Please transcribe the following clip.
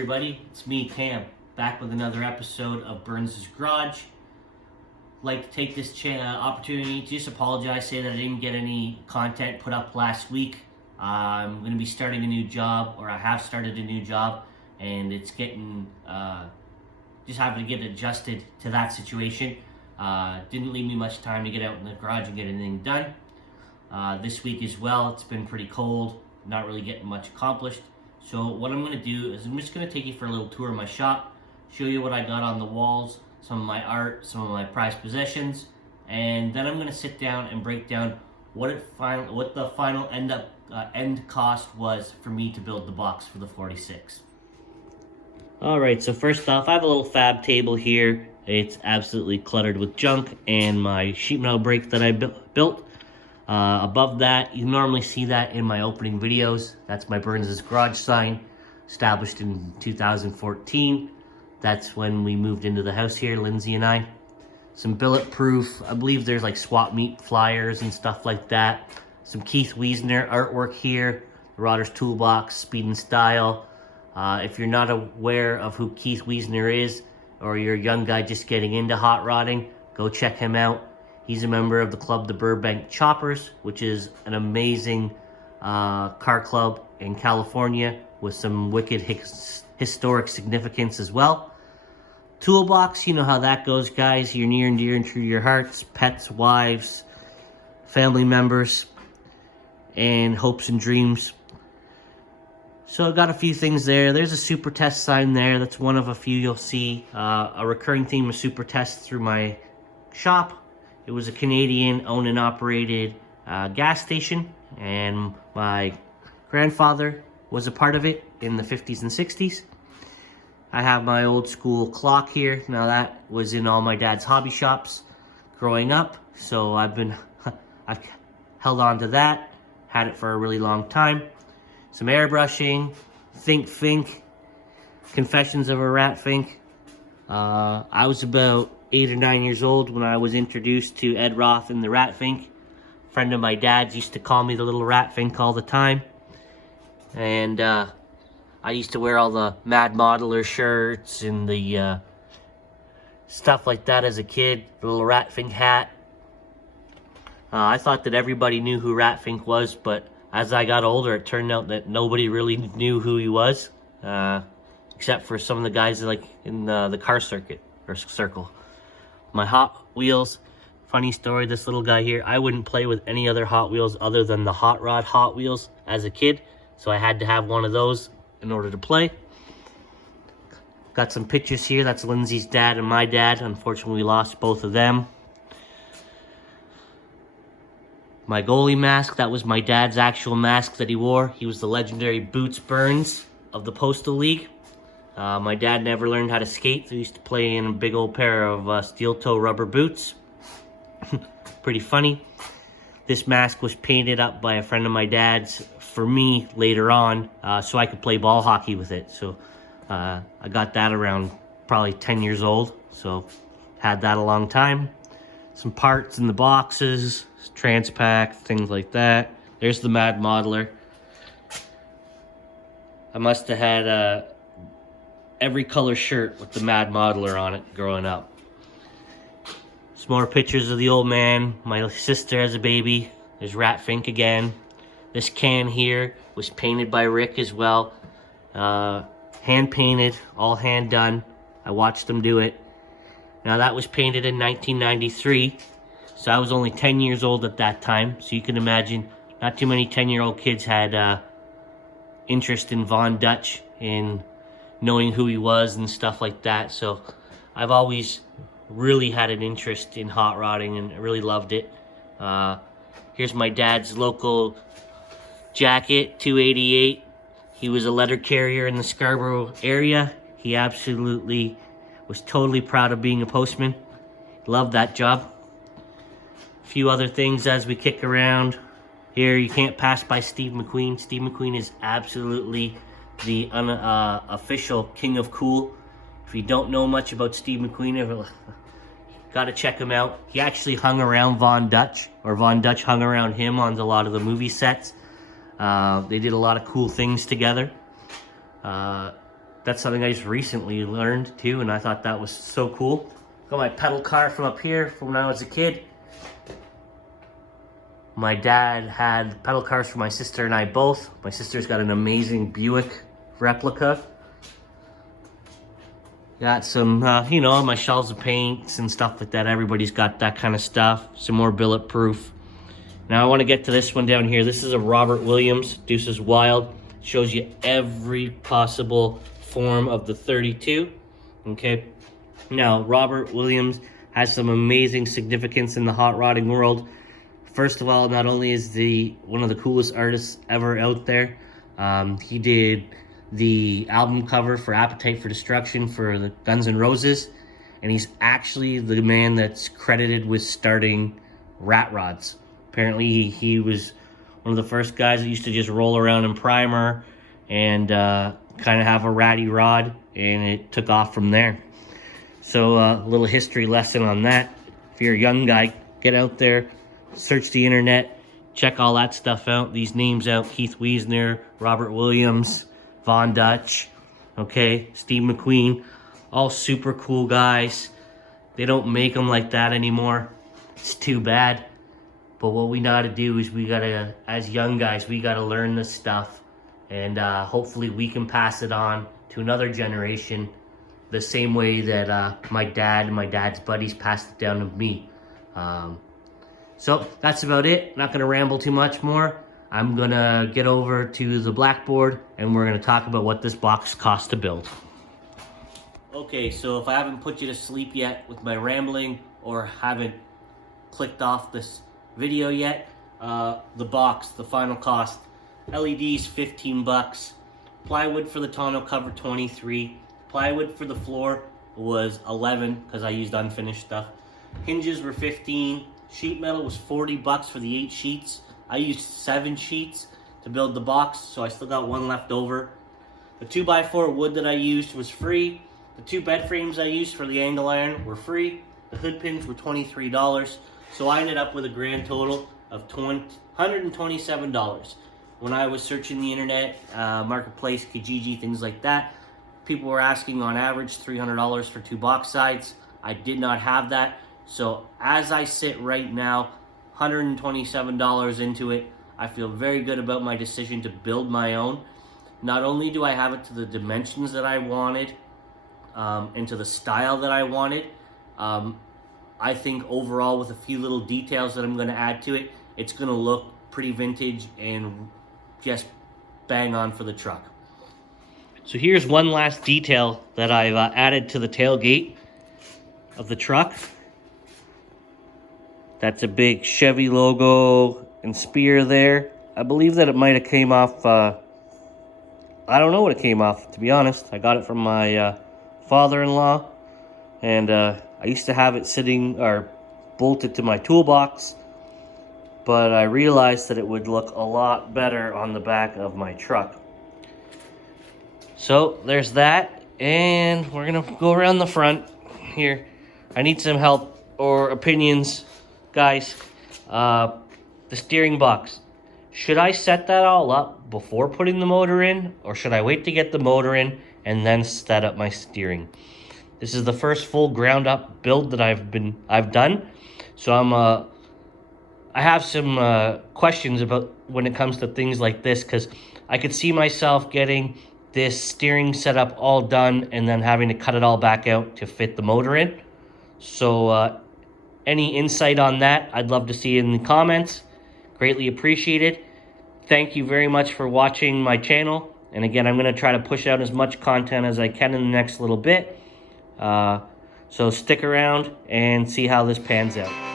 everybody, it's me, Cam, back with another episode of Burns' Garage. Like to take this opportunity to just apologize, say that I didn't get any content put up last week. I'm going to be starting a new job, or I have started a new job, and it's getting, just having to get adjusted to that situation. Didn't leave me much time to get out in the garage and get anything done. This week as well, it's been pretty cold, not really getting much accomplished. So what I'm going to do is I'm just going to take you for a little tour of my shop, show you what I got on the walls, some of my art, some of my prized possessions, and then I'm going to sit down and break down what the final end cost was for me to build the box for the 46. Alright, so first off, I have a little fab table here. It's absolutely cluttered with junk and my sheet metal brake that I built. Above that, you normally see that in my opening videos. That's my Burns' Garage sign, established in 2014. That's when we moved into the house here, Lindsay and I. Some billet-proof, I believe there's like swap meet flyers and stuff like that. Some Keith Wiesner artwork here, the Rodder's Toolbox, Speed and Style. If you're not aware of who Keith Wiesner is, or you're a young guy just getting into hot rodding, go check him out. He's a member of the club, the Burbank Choppers, which is an amazing car club in California with some wicked historic significance as well. Toolbox, you know how that goes, guys. You're near and dear to your hearts, pets, wives, family members, and hopes and dreams. So I've got a few things there. There's a Super Test sign there. That's one of a few you'll see. A recurring theme of Super Test through my shop. It was a Canadian owned and operated gas station, and my grandfather was a part of it in the 50s and 60s. I have my old school clock here. Now that was in all my dad's hobby shops growing up, so I've held on to that, had it for a really long time. Some airbrushing, Think Fink, Confessions of a Rat Fink. I was about 8 or 9 years old when I was introduced to Ed Roth and the Rat Fink. A friend of my dad's used to call me the little Rat Fink all the time. And I used to wear all the Mad Modeler shirts and the stuff like that as a kid. The little Rat Fink hat. I thought that everybody knew who Rat Fink was, but as I got older, it turned out that nobody really knew who he was, except for some of the guys like in the car circuit or circle. My Hot Wheels, funny story, this little guy here, I wouldn't play with any other Hot Wheels other than the Hot Rod Hot Wheels as a kid, so I had to have one of those in order to play. Got some pictures here. That's Lindsay's dad and my dad. Unfortunately, we lost both of them. My goalie mask, that was my dad's actual mask that he wore. He was the legendary Boots Burns of the Postal League. My dad never learned how to skate, so he used to play in a big old pair of steel-toe rubber boots. Pretty funny. This mask was painted up by a friend of my dad's for me later on, so I could play ball hockey with it. So I got that around probably 10 years old, so had that a long time. Some parts in the boxes, Transpac, things like that. There's the Mad Modeler. I must have had every color shirt with the Mad Modeler on it growing up. Some more pictures of the old man, my sister as a baby. There's Rat Fink again. This can here was painted by Rick as well. Hand painted, all hand done. I watched them do it. Now that was painted in 1993, so I was only 10 years old at that time. So you can imagine, not too many 10-year-old kids had interest in Von Dutch, in knowing who he was and stuff like that. So I've always really had an interest in hot rodding and really loved it. Here's my dad's local jacket, 288. He was a letter carrier in the Scarborough area. He absolutely was totally proud of being a postman. Loved that job. A few other things as we kick around. Here, you can't pass by Steve McQueen. Steve McQueen is absolutely the official king of cool. If you don't know much about Steve McQueen, gotta check him out. He actually hung around Von Dutch, or Von Dutch hung around him on a lot of the movie sets. They did a lot of cool things together. That's something I just recently learned too, and I thought that was so cool. Got my pedal car from up here from when I was a kid. My dad had pedal cars for my sister and I both. My sister's got an amazing Buick replica. Got some, my shelves of paints and stuff like that. Everybody's got that kind of stuff. Some more bulletproof. Now I want to get to this one down here. This is a Robert Williams Deuces Wild. Shows you every possible form of the 32. Okay. Now, Robert Williams has some amazing significance in the hot rodding world. First of all, not only is one of the coolest artists ever out there, he did the album cover for Appetite for Destruction for the Guns N' Roses, and he's actually the man that's credited with starting Rat Rods. Apparently, he was one of the first guys that used to just roll around in primer and kind of have a ratty rod, and it took off from there. So a little history lesson on that. If you're a young guy, get out there, search the internet, check all that stuff out, these names out: Keith Wiesner, Robert Williams, Von Dutch, okay, Steve McQueen, all super cool guys. They don't make them like that anymore. It's too bad. But what we gotta do is we gotta, as young guys, we gotta learn this stuff, and hopefully we can pass it on to another generation the same way that my dad and my dad's buddies passed it down to me. So that's about it. Not gonna ramble too much more. I'm gonna get over to the blackboard and we're gonna talk about what this box costs to build. Okay, so if I haven't put you to sleep yet with my rambling or haven't clicked off this video yet, the box, the final cost, LEDs $15, plywood for the tonneau cover $23, plywood for the floor was $11 because I used unfinished stuff, hinges were $15, sheet metal was $40 for the 8 sheets. I used 7 sheets to build the box, so I still got 1 left over. The 2x4 wood that I used was free. The 2 bed frames I used for the angle iron were free. The hood pins were $23. So I ended up with a grand total of $127. When I was searching the internet, Marketplace, Kijiji, things like that, people were asking on average $300 for 2 box sides. I did not have that. So as I sit right now, $127 into it, I feel very good about my decision to build my own. Not only do I have it to the dimensions that I wanted, and to the style that I wanted, I think overall with a few little details that I'm going to add to it, it's going to look pretty vintage and just bang on for the truck. So here's one last detail that I've added to the tailgate of the truck. That's a big Chevy logo and spear there. I believe that it might have came off, I don't know what it came off, to be honest. I got it from my father-in-law, and I used to have it sitting or bolted to my toolbox, but I realized that it would look a lot better on the back of my truck. So there's that, and we're gonna go around the front here. I need some help or opinions, guys. The steering box. Should I set that all up before putting the motor in, or should I wait to get the motor in and then set up my steering? This is the first full ground up build that I've done, so I have some questions about when it comes to things like this, because I could see myself getting this steering setup all done and then having to cut it all back out to fit the motor in. So any insight on that, I'd love to see in the comments. Greatly appreciated. Thank you very much for watching my channel. And again, I'm going to try to push out as much content as I can in the next little bit. So stick around and see how this pans out.